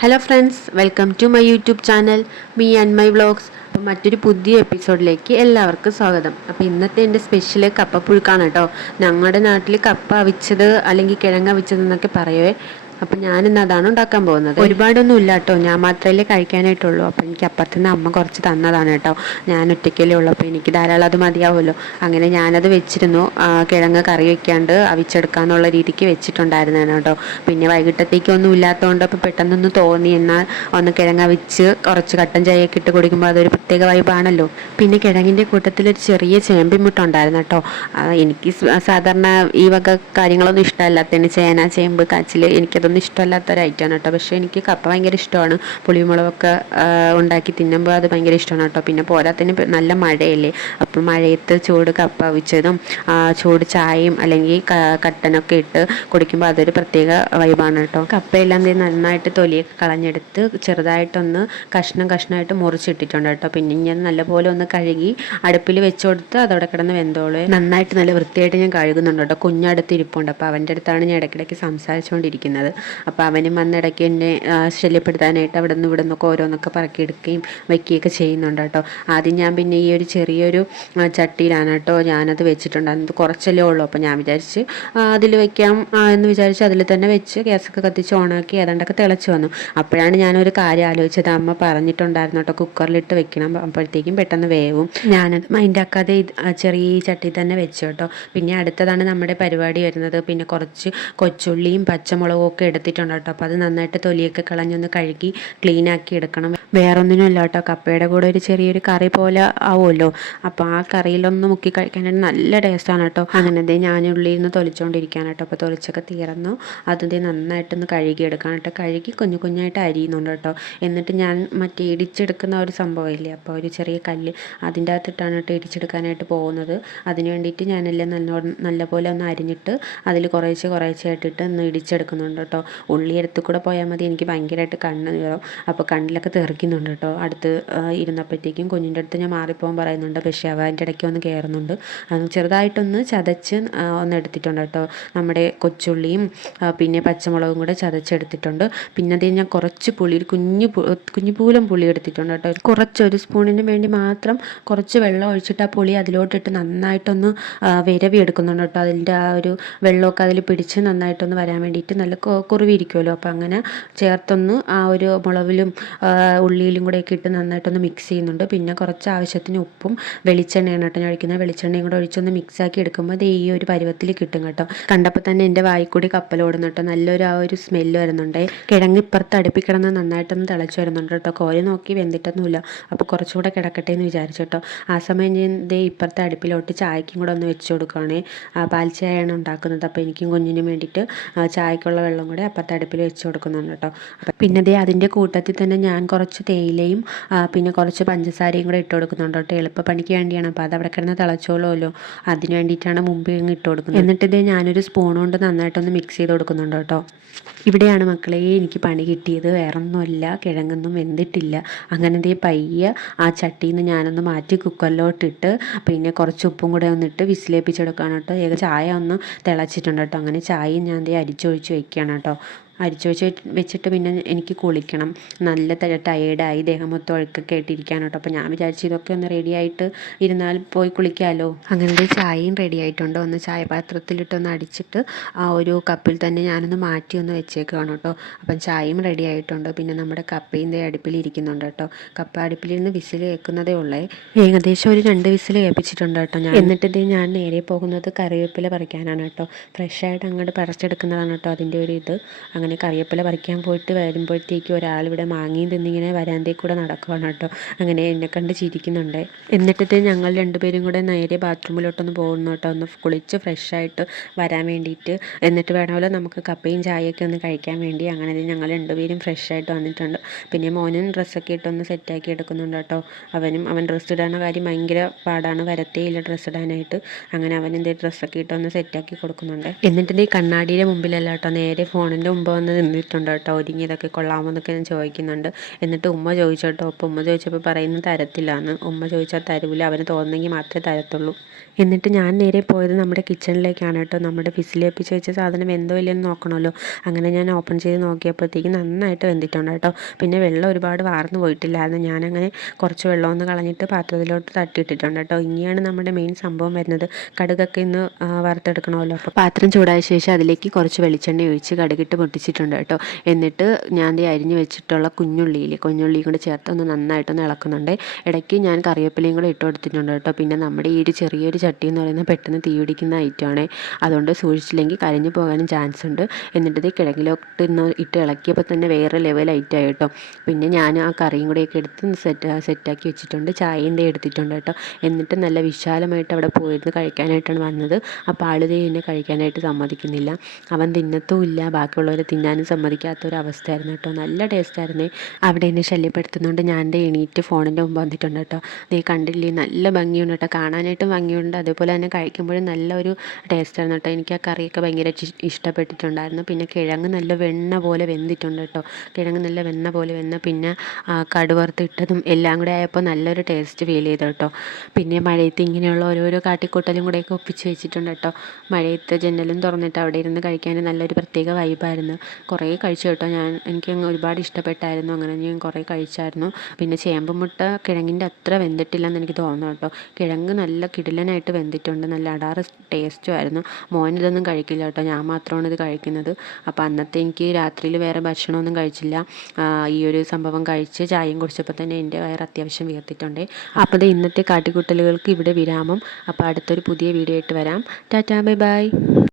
Hello friends welcome to my YouTube channel me and my vlogs മറ്റൊരു പുതിയ എപ്പിസോഡിലേക്ക് എല്ലാവർക്കും സ്വാഗതം. അപ്പോൾ ഇന്നത്തെ എന്റെ സ്പെഷ്യൽ കപ്പപ്പുഴുക്കാണ് കേട്ടോ. ഞങ്ങളുടെ നാട്ടിൽ കപ്പ അവിച്ചത് അല്ലെങ്കിൽ കിഴങ്ങ് അവിച്ചത് എന്നൊക്കെ പറയുവേ. അപ്പം ഞാനിന്ന് അതാണ് ഉണ്ടാക്കാൻ പോകുന്നത്. ഒരുപാടൊന്നും ഇല്ല കേട്ടോ ഞാൻ മാത്രമല്ലേ കഴിക്കാനായിട്ടുള്ളൂ. അപ്പം എനിക്ക് അപ്പുറത്തുനിന്ന് അമ്മ കുറച്ച് തന്നതാണ് കേട്ടോ. ഞാൻ ഒറ്റയ്ക്കല്ലേ ഉള്ളൂ. അപ്പോൾ എനിക്ക് ധാരാളം അത് മതിയാവുമല്ലോ. അങ്ങനെ ഞാനത് വെച്ചിരുന്നു. കിഴങ്ങ് കറി വെക്കാണ്ട് അവിച്ചെടുക്കാന്നുള്ള രീതിക്ക് വെച്ചിട്ടുണ്ടായിരുന്നു കേട്ടോ. പിന്നെ വൈകിട്ടത്തേക്കൊന്നും ഇല്ലാത്തതുകൊണ്ട് അപ്പോൾ പെട്ടെന്നൊന്ന് തോന്നി. എന്നാൽ ഒന്ന് കിഴങ്ങ വെച്ച് കുറച്ച് കട്ടൻ ചായയൊക്കെ ഇട്ട് കുടിക്കുമ്പോൾ അതൊരു പ്രത്യേക വൈബാണല്ലോ പിന്നെ കിഴങ്ങിന്റെ കൂട്ടത്തിൽ ഒരു ചെറിയ ചേമ്പിമുട്ട ഉണ്ടായിരുന്നു കേട്ടോ. എനിക്ക് സാധാരണ ഈ വക കാര്യങ്ങളൊന്നും ഇഷ്ടമല്ലാത്തതിന് ചേന ചേമ്പ് കാച്ചിൽ എനിക്കതൊന്നും ഇഷ്ടമല്ലാത്ത ഒരു ഐറ്റമാണ് കേട്ടോ. പക്ഷേ എനിക്ക് കപ്പ ഭയങ്കര ഇഷ്ടമാണ്. പുളിമുളകൊക്കെ ഉണ്ടാക്കി തിന്നുമ്പോൾ അത് ഭയങ്കര ഇഷ്ടമാണ് കേട്ടോ. പിന്നെ പോരാത്തതിന് നല്ല മഴയല്ലേ? അപ്പം മഴയത്ത് ചൂട് കപ്പ വെച്ചതും ചൂട് ചായയും അല്ലെങ്കിൽ കട്ടനൊക്കെ ഇട്ട് കുടിക്കുമ്പോൾ അതൊരു പ്രത്യേക വൈബാണ് കേട്ടോ. കപ്പയെല്ലാം നന്നായിട്ട് തൊലിയൊക്കെ കളഞ്ഞെടുത്ത് ചെറുതായിട്ടൊന്ന് കഷ്ണം കഷ്ണമായിട്ട് മുറിച്ചിട്ടിട്ടുണ്ട് കേട്ടോ. പിന്നെ ഞാൻ നല്ലപോലെ ഒന്ന് കഴുകി അടുപ്പിൽ വെച്ച് കൊടുത്ത് അതവിടെ കിടന്ന് വെന്തോളൂ. നന്നായിട്ട് നല്ല വൃത്തിയായിട്ട് ഞാൻ കഴുകുന്നുണ്ട് കേട്ടോ. കുഞ്ഞടുത്ത് ഇരിപ്പുണ്ട്. അപ്പോൾ അവന്റെ അടുത്താണ് ഞാൻ ഇടയ്ക്കിടയ്ക്ക് സംസാരിച്ചുകൊണ്ടിരിക്കുന്നത്. അപ്പോൾ അവനും വന്നിടയ്ക്ക് എന്നെ ശല്യപ്പെടുത്താനായിട്ട് അവിടെ നിന്ന് ഇവിടെ നിന്നൊക്കെ ഓരോന്നൊക്കെ പറക്കിയെടുക്കുകയും വയ്ക്കുകയൊക്കെ ചെയ്യുന്നുണ്ട് കേട്ടോ. ആദ്യം ഞാൻ പിന്നെ ഈ ഒരു ചെറിയൊരു ചട്ടിയിലാണ് കേട്ടോ ഞാനത് വെച്ചിട്ടുണ്ടായിരുന്നത് കുറച്ചല്ലേ ഉള്ളൂ. അപ്പോൾ ഞാൻ വിചാരിച്ച് അതിൽ വെക്കാം എന്ന് വിചാരിച്ച് അതിൽ തന്നെ വെച്ച് ഗ്യാസൊക്കെ കത്തിച്ച് ഓണാക്കി ഏതാണ്ടൊക്കെ തിളച്ച് വന്നു. അപ്പോഴാണ് ഞാനൊരു കാര്യം ആലോചിച്ചത്. അമ്മ പറഞ്ഞിട്ടുണ്ടായിരുന്നു കേട്ടോ കുക്കറിലിട്ട് വെക്കണം. അപ്പോഴത്തേക്കും പെട്ടെന്ന് വേവും. ഞാനത് മൈൻഡാക്കാതെ ചെറിയ ചട്ടി തന്നെ വെച്ചു കേട്ടോ. പിന്നെ അടുത്തതാണ് നമ്മുടെ പരിപാടി വരുന്നത്. പിന്നെ കുറച്ച് കൊച്ചുള്ളിയും പച്ചമുളകും ഒക്കെ എടുത്തിട്ടുണ്ട് കേട്ടോ. അപ്പോൾ അത് നന്നായിട്ട് തൊലിയൊക്കെ കളഞ്ഞൊന്ന് കഴുകി ക്ലീൻ ആക്കി എടുക്കണം. വേറൊന്നിനും ഇല്ല കേട്ടോ കപ്പയുടെ കൂടെ ഒരു ചെറിയൊരു കറി പോലെ ആവുമല്ലോ. അപ്പോൾ ആ കറിയിലൊന്ന് മുക്കി കഴിക്കാനായിട്ട് നല്ല ടേസ്റ്റാണ് കേട്ടോ. അങ്ങനെ ദേ ഞാൻ ഉള്ളിൽ നിന്ന് തൊലിച്ചുകൊണ്ടിരിക്കുകയാണ് കേട്ടോ. അപ്പോൾ തൊലിച്ചൊക്കെ തീർന്നു. അതിന്റെ നന്നായിട്ടൊന്ന് കഴുകി എടുക്കണം കേട്ടോ. കഴുകി കുഞ്ഞു കുഞ്ഞായിട്ട് അരിയുന്നുണ്ട് കേട്ടോ. എന്നിട്ട് ഞാൻ മറ്റേ ഇടിച്ചെടുക്കുന്ന ഒരു സംഭവമില്ലേ അപ്പോൾ ഒരു ചെറിയ കല്ല് അതിന്റെ അകത്തിട്ടാണ് കേട്ടോ ഇടിച്ചെടുക്കാനായിട്ട് പോകുന്നത്. അതിന് വേണ്ടിയിട്ട് ഞാനെല്ലാം നല്ല നല്ലപോലെ ഒന്ന് അരിഞ്ഞിട്ട് അതിൽ കുറേശ്ശെ കുറേശ്ശെ ആയിട്ടിട്ട് ഒന്ന് ഇടിച്ചെടുക്കുന്നുണ്ട് കേട്ടോ. ഉള്ളി എടുത്ത് കൂടെ പോയാൽ മതി. എനിക്ക് ഭയങ്കരമായിട്ട് കണ്ണ് കയറും അപ്പോൾ കണ്ണിലൊക്കെ തെറിക്കുന്നുണ്ട് കേട്ടോ. അടുത്ത് ഇരുന്നപ്പോഴത്തേക്കും കുഞ്ഞിന്റെ അടുത്ത് ഞാൻ മാറിപ്പോകാൻ പറയുന്നുണ്ട്. പക്ഷേ അവ അതിന്റെ ഇടയ്ക്ക് ഒന്ന് കയറുന്നുണ്ട് ചെറുതായിട്ടൊന്ന് ചതച്ച് ഒന്ന് എടുത്തിട്ടുണ്ട് കേട്ടോ. നമ്മുടെ കൊച്ചുള്ളിയും പിന്നെ പച്ചമുളകും കൂടെ ചതച്ചെടുത്തിട്ടുണ്ട്. പിന്നെ അതിൽ ഞാൻ കുറച്ച് പുളി ഒരു കുഞ്ഞു കുഞ്ഞു പൂലം പുളി എടുത്തിട്ടുണ്ട് കേട്ടോ. കുറച്ച് ഒരു സ്പൂണിന് വേണ്ടി മാത്രം കുറച്ച് വെള്ളം ഒഴിച്ചിട്ട് ആ പുളി അതിലോട്ടിട്ട് നന്നായിട്ടൊന്ന് വിരവി എടുക്കുന്നുണ്ട് കേട്ടോ. അതിന്റെ ആ ഒരു വെള്ളമൊക്കെ അതിൽ പിടിച്ച് നന്നായിട്ടൊന്ന് വരാൻ വേണ്ടിയിട്ട് നല്ല കൊ- ഇരിക്കുമല്ലോ അപ്പോൾ അങ്ങനെ ചേർത്തൊന്ന് ആ ഒരു മുളവിലും ഉള്ളിയിലും കൂടെയൊക്കെ ഇട്ട് നന്നായിട്ടൊന്ന് മിക്സ് ചെയ്യുന്നുണ്ട് പിന്നെ കുറച്ച് ആവശ്യത്തിന് ഉപ്പും വെളിച്ചെണ്ണയാണ് കേട്ടോ ഞാൻ ഒഴിക്കുന്നത് വെളിച്ചെണ്ണയും കൂടെ ഒഴിച്ചൊന്ന് മിക്സ് ആക്കി എടുക്കുമ്പോൾ അത് ഈ ഒരു പരുവത്തിൽ കിട്ടും കേട്ടോ കണ്ടപ്പോൾ തന്നെ എന്റെ വായിക്കൂടി കപ്പലോടുന്നു കേട്ടോ നല്ലൊരു ആ ഒരു സ്മെല്ല് വരുന്നുണ്ട് കിഴങ്ങ് ഇപ്പുറത്ത് അടുപ്പിക്കിടന്ന് നന്നായിട്ടൊന്ന് തിളച്ച് വരുന്നുണ്ട് കേട്ടോ കോരി നോക്കി വെന്തിട്ടൊന്നുമില്ല അപ്പോൾ കുറച്ചുകൂടെ കിടക്കട്ടെ എന്ന് വിചാരിച്ചു കേട്ടോ ആ സമയം ഞാൻ ദേ ഇപ്പുറത്തെ അടുപ്പിലോട്ട് ചായക്കും കൂടെ ഒന്ന് വെച്ച് കൊടുക്കുകയാണ് പാൽ ചായയാണ് ഉണ്ടാക്കുന്നത് അപ്പോൾ എനിക്കും കുഞ്ഞിനും വേണ്ടിയിട്ട് ചായക്കുള്ള വെള്ളം അപ്പുറത്തെ അടുപ്പിൽ വെച്ച് കൊടുക്കുന്നുണ്ട് കേട്ടോ. പിന്നെ ദേ അതിന്റെ കൂട്ടത്തിൽ തന്നെ ഞാൻ കുറച്ച് തേയിലയും പിന്നെ കുറച്ച് പഞ്ചസാരയും കൂടെ ഇട്ട് കൊടുക്കുന്നുണ്ട് കേട്ടോ. എളുപ്പ പണിക്ക് വേണ്ടിയാണ്. അപ്പോൾ അത് അവിടെ കിടന്ന് തിളച്ചോളുമല്ലോ. അതിന് വേണ്ടിയിട്ടാണ് മുമ്പ് ഇങ്ങ് ഇട്ട് കൊടുക്കുന്നത്. എന്നിട്ട് ഇതേ ഞാനൊരു സ്പൂൺ കൊണ്ട് നന്നായിട്ടൊന്ന് മിക്സ് ചെയ്ത് കൊടുക്കുന്നുണ്ട് കേട്ടോ. ഇവിടെയാണ് മക്കളെ എനിക്ക് പണി കിട്ടിയത്. വേറൊന്നുമല്ല. കിഴങ്ങൊന്നും വെന്തിട്ടില്ല. അങ്ങനെ ദേ പയ്യെ ആ ചട്ടിയിൽ നിന്ന് ഞാനൊന്ന് മാറ്റി കുക്കറിലോട്ടിട്ട് പിന്നെ കുറച്ച് ഉപ്പും കൂടെ ഒന്നിട്ട് വിസിലേപ്പിച്ചെടുക്കുകയാണ് കേട്ടോ. ഏക ചായ ഒന്ന് തിളച്ചിട്ടുണ്ട് കേട്ടോ. അങ്ങനെ ചായയും ഞാൻ ദേ അരിച്ചൊഴിച്ച് വെക്കുകയാണ് കേട്ടോ. അരിച്ചൊഴിച്ച് വെച്ചിട്ട് പിന്നെ എനിക്ക് കുളിക്കണം. നല്ല ടയേർഡായി ദേഹം മൊത്തം ഒഴുക്കൊക്കെ ആയിട്ടിരിക്കുകയാണ് കേട്ടോ. അപ്പോൾ ഞാൻ വിചാരിച്ചു ഇതൊക്കെ ഒന്ന് റെഡി ആയിട്ട് ഇരുന്നാൽ പോയി കുളിക്കാമല്ലോ അങ്ങനെ ചായയും റെഡി ആയിട്ടുണ്ട്. ഒന്ന് ചായ പാത്രത്തിലിട്ടൊന്ന് അടിച്ചിട്ട് ആ ഒരു കപ്പിൽ തന്നെ ഞാനൊന്ന് മാറ്റി ഒന്ന് വെച്ചേക്കുകയാണ് കേട്ടോ. അപ്പം ചായയും റെഡി ആയിട്ടുണ്ട്. പിന്നെ നമ്മുടെ കപ്പയും ദേ അടുപ്പിൽ ഇരിക്കുന്നുണ്ട് കേട്ടോ. കപ്പ അടുപ്പിൽ നിന്ന് വിസിൽ കേൾക്കുന്നതേ ഉള്ളേ. ഏകദേശം ഒരു രണ്ട് വിസിൽ കേൾപ്പിച്ചിട്ടുണ്ട് കേട്ടോ ഞാൻ. എന്നിട്ട് ഇത് ഞാൻ നേരെ പോകുന്നത് കറിവേപ്പില പറിക്കാനാണ് കേട്ടോ. ഫ്രഷായിട്ട് അങ്ങോട്ട് പറിച്ചെടുക്കുന്നതാണ് കേട്ടോ അതിന്റെ ഒരു ഇത്. അങ്ങനെ കറിവേപ്പില പറിക്കാൻ പോയിട്ട് വരുമ്പോഴത്തേക്കും ഒരാളിവിടെ മാങ്ങിയും തിന്നിങ്ങനെ വരാന്തേ കൂടെ നടക്കുവാണ് കേട്ടോ. അങ്ങനെ എന്നെ കണ്ട് ചിരിക്കുന്നുണ്ട്. എന്നിട്ടത്തെ ഞങ്ങൾ രണ്ടുപേരും കൂടെ നേരെ ബാത്റൂമിലോട്ടൊന്ന് പോകുന്നു കേട്ടോ. ഒന്ന് കുളിച്ച് ഫ്രഷായിട്ട് വരാൻ വേണ്ടിയിട്ട്. എന്നിട്ട് വേണമല്ലോ നമുക്ക് കപ്പയും ചായയൊക്കെ ഒന്ന് കഴിക്കാൻ വേണ്ടി. അങ്ങനെ ഞങ്ങൾ രണ്ടുപേരും ഫ്രഷായിട്ട് വന്നിട്ടുണ്ട്. പിന്നെ മോനും ഡ്രസ്സൊക്കെ ഇട്ടൊന്ന് സെറ്റാക്കി എടുക്കുന്നുണ്ട് കേട്ടോ. അവനും അവൻ ഡ്രസ്സ് ഇടാനുള്ള കാര്യം ഭയങ്കര പാടാണ്. വരത്തേയില്ല ഡ്രസ്സ് ഇടാനായിട്ട്. അങ്ങനെ അവൻ എന്തേ ഡ്രസ്സൊക്കെ ഇട്ടൊന്ന് സെറ്റാക്കി കൊടുക്കുന്നുണ്ട്. എന്നിട്ട് ഈ കണ്ണാടിയുടെ മുമ്പിലല്ല കേട്ടോ. നേരെ ഫോണിന്റെ മുമ്പ് വന്ന് നിന്നിട്ടുണ്ട് കേട്ടോ. ഒരുങ്ങിയതൊക്കെ കൊള്ളാമെന്നൊക്കെ ഞാൻ ചോദിക്കുന്നുണ്ട്. എന്നിട്ട് ഉമ്മ ചോദിച്ചു കേട്ടോ. അപ്പോൾ ഉമ്മ ചോദിച്ചപ്പോൾ പറയുന്ന തരത്തിലാണ് ഉമ്മ ചോദിച്ചാൽ തരൂല. അവന് തോന്നുന്നെങ്കിൽ മാത്രമേ തരത്തുള്ളൂ. എന്നിട്ട് ഞാൻ നേരെ പോയത് നമ്മുടെ കിച്ചണിലേക്കാണ് കേട്ടോ. നമ്മുടെ ഫിസിലേപ്പിച്ച് വെച്ച സാധനം വെന്തോ ഇല്ലെന്ന് നോക്കണമല്ലോ. അങ്ങനെ ഞാൻ ഓപ്പൺ ചെയ്ത് നോക്കിയപ്പോഴത്തേക്ക് നന്നായിട്ട് വെന്തിട്ടുണ്ട് കേട്ടോ. പിന്നെ വെള്ളം ഒരുപാട് വാർന്നു പോയിട്ടില്ലായിരുന്നു. ഞാനങ്ങനെ കുറച്ച് വെള്ളം ഒന്ന് കളഞ്ഞിട്ട് പാത്രത്തിലോട്ട് തട്ടിയിട്ടിട്ടുണ്ട് കേട്ടോ. ഇനിയാണ് നമ്മുടെ മെയിൻ സംഭവം വരുന്നത്. കടുകൊക്കെ ഇന്ന് വറുത്തെടുക്കണമല്ലോ. അപ്പോൾ പാത്രം ചൂടായ ശേഷം അതിലേക്ക് കുറച്ച് വെളിച്ചെണ്ണ ഒഴിച്ച് കടുകിട്ട് പൊട്ടിച്ചിട്ടുണ്ട് കേട്ടോ. എന്നിട്ട് ഞാൻ ദേ അരിഞ്ഞ് വെച്ചിട്ടുള്ള കുഞ്ഞുള്ളിയിൽ കുഞ്ഞുള്ളിയും കൂടെ ചേർത്ത് ഒന്ന് നന്നായിട്ടൊന്ന് ഇളക്കുന്നുണ്ട്. ഇടയ്ക്ക് ഞാൻ കറിവേപ്പിലയും കൂടെ ഇട്ട് കൊടുത്തിട്ടുണ്ട് കേട്ടോ. പിന്നെ നമ്മുടെ ഈ ഒരു ചെറിയൊരു ചട്ടി എന്ന് പറയുന്നത് പെട്ടെന്ന് തീ പിടിക്കുന്ന ഐറ്റമാണ് അതുകൊണ്ട് സൂക്ഷിച്ചില്ലെങ്കിൽ കരിഞ്ഞു പോകാനും ചാൻസ് ഉണ്ട്. എന്നിട്ട് ഇത് കിഴങ്ങിലോട്ട് ഇന്ന് ഇട്ട് ഇളക്കിയപ്പോൾ തന്നെ വേറെ ലെവൽ ഐറ്റമായി കേട്ടോ. പിന്നെ ഞാൻ ആ കറിയും കൂടെയൊക്കെ എടുത്ത് സെറ്റ് സെറ്റാക്കി വെച്ചിട്ടുണ്ട്. ചായന്റെ എടുത്തിട്ടുണ്ട് കേട്ടോ. എന്നിട്ട് നല്ല വിശാലമായിട്ട് അവിടെ പോയിരുന്ന് കഴിക്കാനായിട്ടാണ് വന്നത്. അപ്പോൾ ആളുതേ എന്നെ കഴിക്കാനായിട്ട് സമ്മതിക്കുന്നില്ല. അവൻ തിന്നത്തും ഇല്ല. ബാക്കിയുള്ളവരെ തിന്നാനും സമ്മതിക്കാത്ത ഒരു അവസ്ഥയായിരുന്നു കേട്ടോ. നല്ല ടേസ്റ്റായിരുന്നു. അവിടെ എന്നെ ശല്യപ്പെടുത്തുന്നതുകൊണ്ട് ഞാൻ എന്റെ എണീറ്റ് ഫോണിന്റെ മുമ്പ് വന്നിട്ടുണ്ട് കേട്ടോ. നീ കണ്ടില്ലേ നല്ല ഭംഗിയുണ്ട് കേട്ടോ. കാണാനായിട്ടും ഭംഗിയുണ്ട്. അതേപോലെ തന്നെ കഴിക്കുമ്പോഴും നല്ലൊരു ടേസ്റ്റായിരുന്നു കേട്ടോ. എനിക്ക് ആ കറിയൊക്കെ ഭയങ്കര ഇഷ്ടപ്പെട്ടിട്ടുണ്ടായിരുന്നു. പിന്നെ കിഴങ്ങ് നല്ല വെണ്ണ പോലെ വെന്തിട്ടുണ്ട് കേട്ടോ. കിഴങ്ങ് നല്ല വെണ്ണ പോലെ വെന്ന പിന്നെ കടുവറുത്തിട്ടതും എല്ലാം കൂടെ ആയപ്പോൾ നല്ലൊരു ടേസ്റ്റ് ഫീൽ ചെയ്തു കേട്ടോ. പിന്നെ മഴയത്ത് ഇങ്ങനെയുള്ള ഓരോരോ കാട്ടിക്കൂട്ടലും കൂടെയൊക്കെ ഒപ്പിച്ച് വെച്ചിട്ടുണ്ട് കേട്ടോ. മഴയത്ത് ജനലും തുറന്നിട്ട് അവിടെ ഇരുന്ന് കഴിക്കാൻ നല്ലൊരു പ്രത്യേക വൈബായിരുന്നു കുറേ കഴിച്ചു കേട്ടോ. ഞാൻ എനിക്ക് ഒരുപാട് ഇഷ്ടപ്പെട്ടായിരുന്നു. അങ്ങനെ ഞാൻ കുറേ കഴിച്ചായിരുന്നു. പിന്നെ ചേമ്പ് മുട്ട കിഴങ്ങിന്റെ അത്ര വെന്തിട്ടില്ലെന്ന് എനിക്ക് തോന്നുന്നു കേട്ടോ. കിഴങ്ങ് നല്ല കിടിലനായിട്ട് വെന്തിട്ടുണ്ട്. നല്ല അടാറ് ടേസ്റ്റും ആയിരുന്നു. മോൻ ഇതൊന്നും കഴിക്കില്ല കേട്ടോ. ഞാൻ മാത്രമാണ് ഇത് കഴിക്കുന്നത്. അപ്പോൾ അന്നത്തെ എനിക്ക് രാത്രിയിൽ വേറെ ഭക്ഷണമൊന്നും കഴിച്ചില്ല. ഈ ഒരു സംഭവം കഴിച്ച് ചായയും കുടിച്ചപ്പോൾ തന്നെ എന്റെ വയറ് അത്യാവശ്യം വീർത്തിട്ടുണ്ട് അപ്പോൾ ഇന്നത്തെ കാട്ടിക്കൂട്ടലുകൾക്ക് ഇവിടെ വിരാമം. അപ്പോൾ അടുത്തൊരു പുതിയ വീഡിയോ ആയിട്ട് വരാം. Tata bye bye.